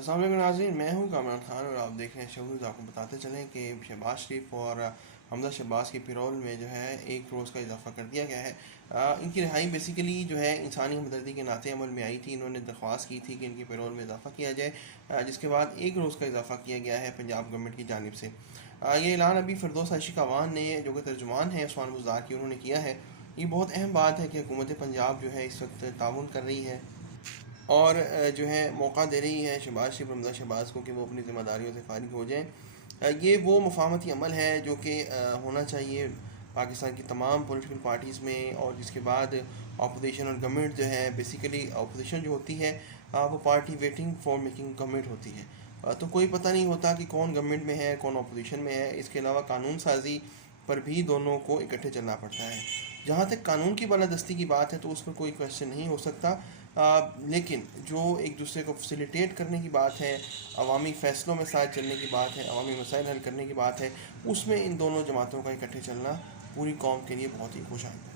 अस्सलाम वालेकुम नाज़रीन, मैं हूं कामरान खान और आप देख रहे हैं शोज़। आपको बताते चलें कि शहबाज शरीफ और हमजा शहबाज की पेरोल में जो है 1 रोज़ का इजाफा कर दिया गया है। इनकी रिहाई बेसिकली जो है इंसानी हमदर्दी के नाते अमल में आई थी। इन्होंने दरख्वास्त की थी कि इनकी पेरोल में इजाफा किया जाए, जिसके बाद 1 रोज़ का इजाफा किया गया है पंजाब गवर्नमेंट की जानिब से। ये ऐलान अभी फिरदौस आशिकावान ने, जो कि तर्जुमान है उस्मान बुज़दार की, उन्होंने किया है। ये बहुत अहम बात है कि हुकूमत पंजाब जो है इस वक्त ताउन कर रही है और जो है मौका दे रही है शहबाज शरीफ, हमजा शहबाज को, कि वो अपनी ज़िम्मेदारियों से फारिग हो जाएं। ये वो मुफाहमती अमल है जो कि होना चाहिए पाकिस्तान की तमाम पॉलिटिकल पार्टीज़ में। और जिसके बाद अपोजिशन और गवर्नमेंट जो है, बेसिकली अपोजिशन जो होती है वो party waiting for making government होती है। तो कोई पता नहीं होता कि कौन गवर्नमेंट में है, कौन अपोजिशन में है। इसके अलावा कानून साजी पर भी दोनों को इकट्ठे चलना पड़ता है। जहाँ तक कानून की बालादस्ती की बात है तो उस पर कोई क्वेश्चन नहीं हो सकता, लेकिन जो एक दूसरे को फैसिलिटेट करने की बात है, अवामी फ़ैसलों में साथ चलने की बात है, अवामी मसाइल हल करने की बात है, उसमें इन दोनों जमातों का इकट्ठे चलना पूरी कौम के लिए बहुत ही खुश आइंदा है।